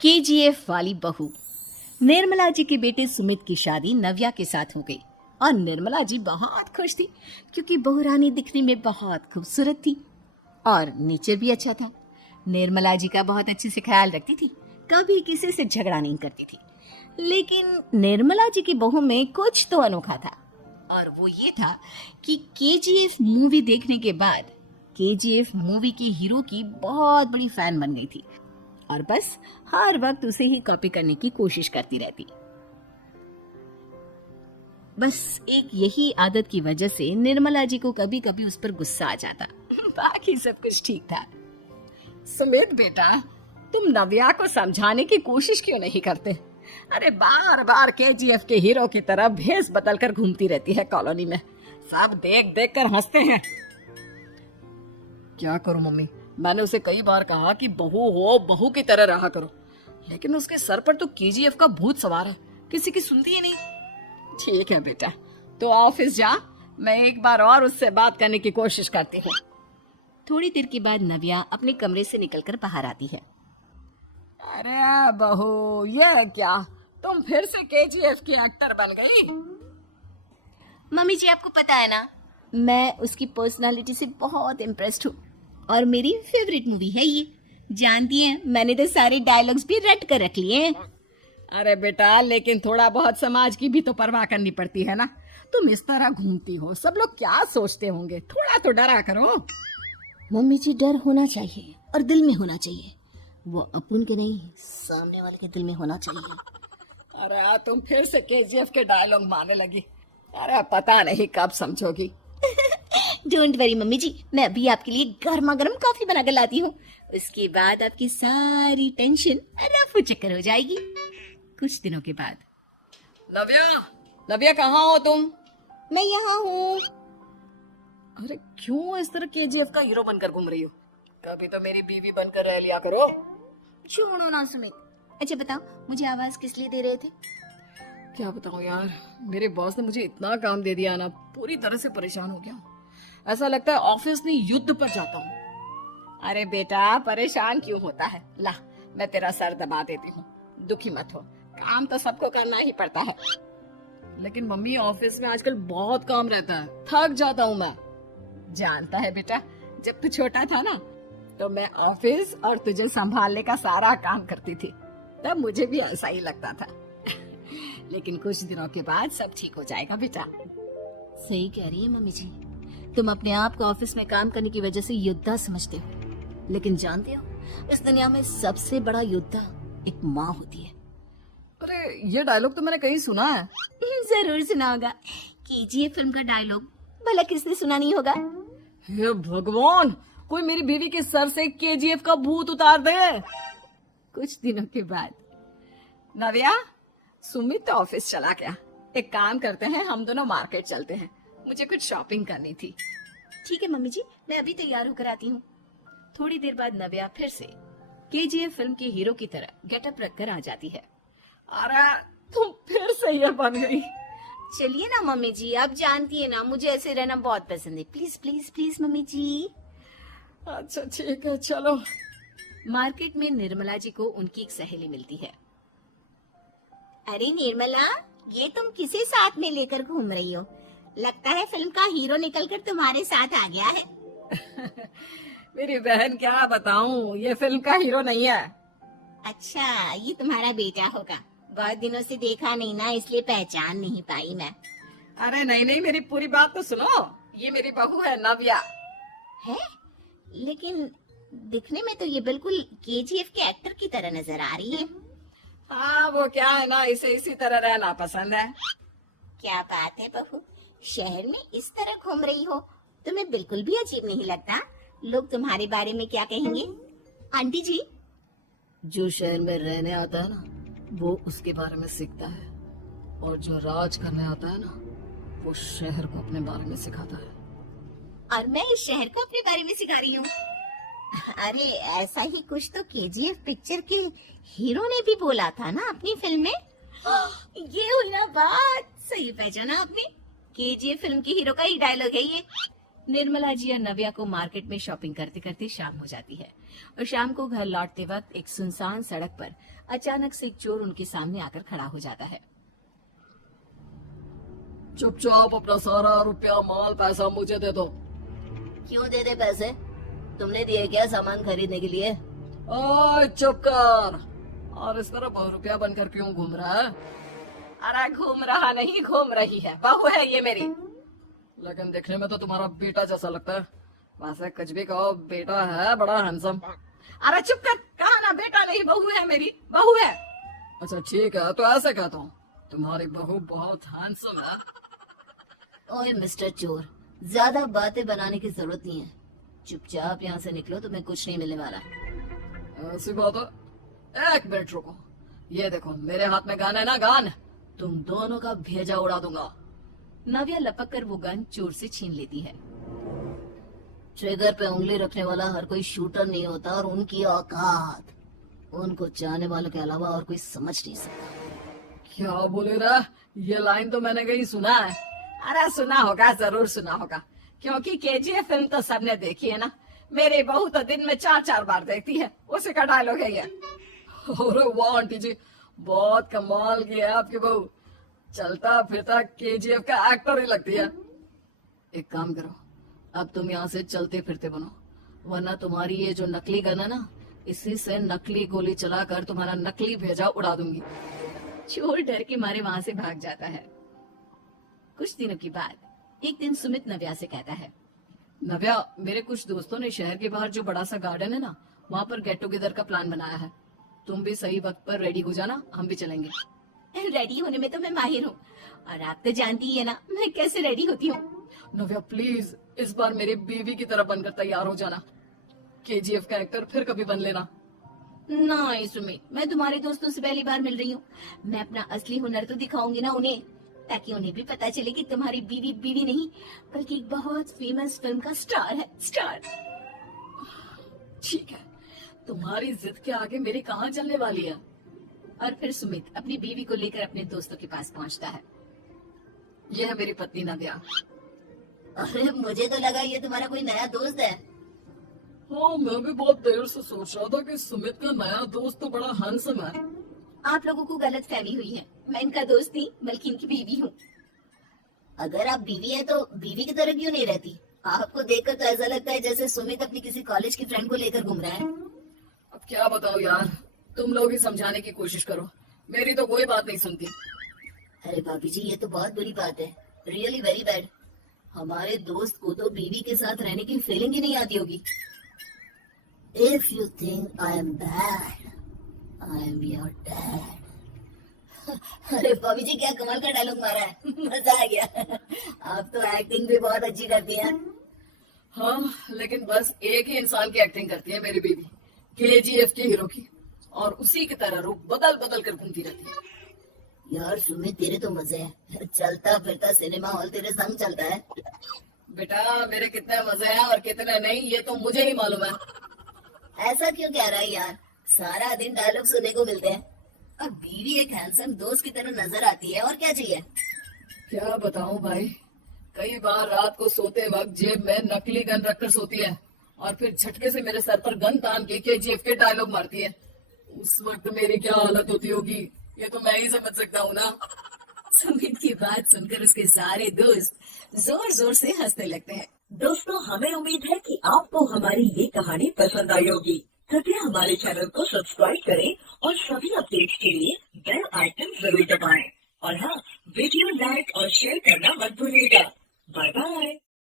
KGF वाली बहू। निर्मला जी के बेटे सुमित की शादी नव्या के साथ हो गई और निर्मला जी बहुत खुश थी क्योंकि बहू रानी दिखने में बहुत खूबसूरत थी और नेचर भी अच्छा था। निर्मला जी का बहुत अच्छे से ख्याल रखती थी, कभी किसी से झगड़ा नहीं करती थी। लेकिन निर्मला जी की बहू में कुछ तो अनोखा था और वो ये था कि केजीएफ मूवी देखने के बाद केजीएफ मूवी के हीरो की बहुत बड़ी फैन बन गई थी और बस हर वक्त उसे ही कॉपी करने की कोशिश करती रहती। बस एक यही आदत की वजह से निर्मला जी को कभी कभी उस पर गुस्सा आ जाता। बाकी सब कुछ ठीक था। सुमित बेटा, तुम नव्या को समझाने की कोशिश क्यों नहीं करते? अरे बार बार केजीएफ के हीरो की तरह भेस बदलकर घूमती रहती है कॉलोनी में, सब देख देख कर हंसते हैं। क्या करूं मम्मी, मैंने उसे कई बार कहा कि बहू हो, बहू की तरह रहा करो, लेकिन उसके सर पर तो केजीएफ का भूत सवार है, किसी की सुनती ही नहीं। ठीक है बेटा, तो ऑफिस जा, मैं एक बार और उससे बात करने की कोशिश करती हूँ। थोड़ी देर के बाद नव्या अपने कमरे से निकलकर बाहर आती है। अरे बहू, ये क्या, तुम फिर से केजीएफ की एक्टर बन गई? मम्मी जी, आपको पता है ना, मैं उसकी पर्सनालिटी से बहुत इम्प्रेस्ड हूँ और मेरी फेवरेट मूवी है ये। जानती हैं, मैंने तो सारे डायलॉग्स भी रट कर रख लिए हैं। अरे बेटा, लेकिन थोड़ा बहुत समाज की भी तो परवाह करनी पड़ती है ना। तुम इस तरह घूमती हो, सब लोग क्या सोचते होंगे, थोड़ा तो डरा करो। मम्मी जी, डर होना चाहिए और दिल में होना चाहिए, वो अपन के नहीं, सामने वाले के दिल में होना चाहिए। अरे तुम फिर से केजीएफ के डायलॉग मारने लगी। अरे पता नहीं कब समझोगी। डोंट वरी मम्मी जी, मैं अभी आपके लिए गर्मा गर्म कॉफी बना कर लाती हूँ, उसके बाद आपकी सारी टेंशन रफू चक्कर हो जाएगी। कुछ दिनों के बाद। नव्या, नव्या कहाँ हो तुम? मैं यहाँ हूँ। अरे क्यों इस तरह केजीएफ का हीरो बनकर घूम रही हो? कभी तो मेरी बीवी बनकर रह लिया करो। छोड़ो ना सुमित। अच्छा बताओ, मुझे आवाज किस लिए दे रहे थे? क्या बताऊं यार, मेरे बॉस ने मुझे इतना काम दे दिया ना, पूरी तरह से परेशान हो गया। ऐसा लगता है ऑफिस में युद्ध पर जाता हूँ। अरे बेटा, परेशान क्यों होता है? ला, मैं तेरा सर दबा देती हूँ, दुखी मत हो, काम तो सबको करना ही पड़ता है। लेकिन मम्मी, ऑफिस में आजकल बहुत काम रहता है, थक जाता हूँ मैं। जानता है बेटा, जब तू छोटा था ना, तो मैं ऑफिस और तुझे संभालने का सारा काम करती थी, तब मुझे भी ऐसा ही लगता था। लेकिन कुछ दिनों के बाद सब ठीक हो जाएगा बेटा। सही कह रही है मम्मी जी, तुम अपने आप को ऑफिस में काम करने की वजह से योद्धा समझते हो, लेकिन जानते हो, इस दुनिया में सबसे बड़ा योद्धा एक माँ होती है। अरे ये डायलॉग तो मैंने कहीं सुना है। जरूर सुना होगा, केजीएफ फिल्म का डायलॉग, भला किसने सुना नहीं होगा? हे भगवान, कोई मेरी बीवी के सर से केजीएफ का भूत उतार दे। कुछ दिनों के बाद। नव्या, सुमित तो ऑफिस चला गया, एक काम करते हैं, हम दोनों मार्केट चलते हैं, मुझे कुछ शॉपिंग करनी थी। ठीक है मम्मी जी, मैं अभी तैयार होकर आती हूँ। थोड़ी देर बाद नव्या फिर से केजीएफ फिल्म के हीरो की तरह गेटअप रखकर आ जाती है। अरे तुम फिर से ये बन गई। चलिए ना मम्मी जी, आप जानती है ना, मुझे ऐसे रहना बहुत पसंद है। प्लीज प्लीज प्लीज मम्मी जी। अच्छा ठीक है, चलो। मार्केट में निर्मला जी को उनकी एक सहेली मिलती है। अरे निर्मला, ये तुम किसे साथ में लेकर घूम रही हो? लगता है फिल्म का हीरो निकलकर तुम्हारे साथ आ गया है। मेरी बहन, क्या बताऊं, ये फिल्म का हीरो नहीं है। अच्छा, ये तुम्हारा बेटा होगा, बहुत दिनों से देखा नहीं ना, इसलिए पहचान नहीं पाई मैं। अरे नहीं नहीं, मेरी पूरी बात तो सुनो, ये मेरी बहू है नव्या। है? लेकिन दिखने में तो ये बिल्कुल केजीएफ के एक्टर की तरह नजर आ रही है। हाँ, वो क्या है ना, इसे इसी तरह रहना पसंद है। क्या बात है बहू, शहर में इस तरह घूम रही हो, तुम्हें बिल्कुल भी अजीब नहीं लगता? लोग तुम्हारे बारे में क्या कहेंगे? आंटी जी, जो शहर में रहने आता है ना, वो उसके बारे में सीखता है, और जो राज करने आता है ना, वो शहर को अपने बारे में सिखाता है। और मैं इस शहर को अपने बारे में सिखा रही हूँ। अरे ऐसा ही कुछ तो केजीएफ पिक्चर के हीरो ने भी बोला था ना अपनी फिल्म में। ये हुई ना बात, सही पहचाना आपने, केजीएफ फिल्म के हीरो का ही डायलॉग है ये। निर्मला जी और नव्या को मार्केट में शॉपिंग करते करते शाम हो जाती है और शाम को घर लौटते वक्त एक सुनसान सड़क पर अचानक से एक चोर उनके सामने आकर खड़ा हो जाता है। चुपचाप अपना सारा रुपया माल पैसा मुझे दे दो। क्यों दे दे पैसे? तुमने दिए क्या सामान खरीदने के लिए? ओए चुप कर। और इस तरह बहुरुपया बनकर क्यों घूम रहा है? अरे घूम रहा नहीं, घूम रही है, बहू है ये मेरी। लेकिन देखने में तो तुम्हारा बेटा जैसा लगता है। वैसे कुछ भी कहो, बेटा है बड़ा हैंडसम। अरे चुप कर, कहा ना बेटा नहीं, बहू है मेरी, बहू है। अच्छा ठीक है, तो ऐसे कहता हूँ, तुम्हारी बहू बहुत हैंडसम है। ओए मिस्टर चोर, ज्यादा बातें बनाने की जरूरत नहीं है। चुपचाप यहाँ से निकलो, तुम्हें कुछ नहीं मिलने वाला। ऐसी बात है? एक मिनट रुको, ये देखो मेरे हाथ में गन है ना, गन। तुम दोनों का भेजा उड़ा दूंगा। नव्या लपक कर वो गन चोर से छीन लेती है। ट्रिगर पे उंगली रखने वाला हर कोई शूटर नहीं होता, और उनकी औकात उनको चाहने वालों के अलावा और कोई समझ नहीं सकता। क्या बोले रहा? ये लाइन तो मैंने कहीं सुना है। अरे सुना होगा, जरूर सुना होगा, क्योंकि केजीएफ फिल्म तो सबने देखी है ना। मेरी बहू तो दिन में 4-4 बार देखती है, उसी का डायलॉग है ये। अरे वाह आंटी जी, बहुत कमाल की है आपकी बहू। चलता फिरता केजीएफ का एक्टर ही लगती है। एक काम करो, अब तुम यहाँ से चलते फिरते बनो, वरना तुम्हारी ये जो नकली गन है ना, इसी से नकली गोली चलाकर तुम्हारा नकली भेजा उड़ा दूंगी। चोर डर के मारे वहां से भाग जाता है। कुछ दिनों के बाद एक दिन सुमित नव्या से कहता है, नव्या, मेरे कुछ दोस्तों ने शहर के बाहर जो बड़ा सा गार्डन है ना, वहाँ पर गेट टुगेदर का प्लान बनाया है। तुम भी सही वक्त पर रेडी हो जाना, हम भी चलेंगे। रेडी होने में तो मैं माहिर हूँ, और आप तो जानती ही है ना मैं कैसे रेडी होती हूँ। नव्या प्लीज, इस बार मेरी बीवी की तरह बनकर तैयार हो जाना। केजीएफ का एक्टर फिर कभी बन लेना। नहीं सुमित, मैं तुम्हारे दोस्तों से पहली बार मिल रही हूँ। मैं अपना असली हुनर तो दिखाऊंगी ना उन्हें, ताकि उन्हें भी पता चले कि तुम्हारी बीवी बीवी नहीं बल्कि एक बहुत फेमस फिल्म का स्टार है, स्टार। ठीक है, तुम्हारी जिद के आगे मेरी कहाँ चलने वाली है। और फिर सुमित अपनी बीवी को लेकर अपने दोस्तों के पास पहुँचता है। यह है मेरी पत्नी नव्या। अरे मुझे तो लगा ये तुम्हारा कोई नया दोस्त है। हाँ, मैं भी बहुत देर से सोच रहा था कि सुमित का नया दोस्त तो बड़ा हैंडसम है। आप लोगों को गलत फहमी हुई है, मैं इनका दोस्त नहीं बल्कि इनकी बीवी हूँ। अगर आप बीवी है तो बीवी की तरह क्यों नहीं रहती? आपको देखकर तो ऐसा लगता है जैसे सुमित अपनी किसी कॉलेज की फ्रेंड को लेकर घूम रहा है। अब क्या बताओ यार, तुम लोग ही समझाने की कोशिश करो, मेरी तो कोई बात नहीं सुनती। अरे भाभी जी, ये तो बहुत बुरी बात है, रियली वेरी बैड। हमारे दोस्त को तो बीवी के साथ रहने की फीलिंग ही नहीं आती होगी। If you think I am bad, I am your dad. अरे भाभी जी, क्या कमाल का डायलॉग मारा है, मजा आ गया। आप तो एक्टिंग भी बहुत अच्छी करती हैं। हाँ, लेकिन बस एक ही इंसान की एक्टिंग करती है मेरी बीवी, केजीएफ के हीरो की, और उसी की तरह रूप बदल बदल कर घूमती रहती है। यार सुमित, तेरे तो मजे है, चलता फिरता सिनेमा हॉल तेरे संग चलता है। बेटा, मेरे कितने मजे हैं और कितने नहीं, ये तो मुझे ही मालूम है। ऐसा क्यों कह रहा है यार, सारा दिन डायलॉग सुनने को मिलते हैं, और बीवी एक हैंडसम दोस्त की तरह नजर आती है, और क्या चाहिए। क्या बताऊं भाई, कई बार रात को सोते वक्त जेब में नकली गन रखकर सोती है, और फिर झटके से मेरे सर पर गन तान के केजीएफ के डायलॉग मारती है। उस वक्त मेरी क्या हालत होती होगी, ये तो मैं ही समझ सकता हूँ ना। सुमित की बात सुनकर उसके सारे दोस्त जोर जोर से हंसने लगते हैं। दोस्तों, हमें उम्मीद है कि आपको हमारी ये कहानी पसंद आई होगी। कृपया हमारे चैनल को सब्सक्राइब करें और सभी अपडेट्स के लिए बेल आइकन जरूर दबाएं। और हाँ, वीडियो लाइक और शेयर करना मत भूलिएगा। Bye bye.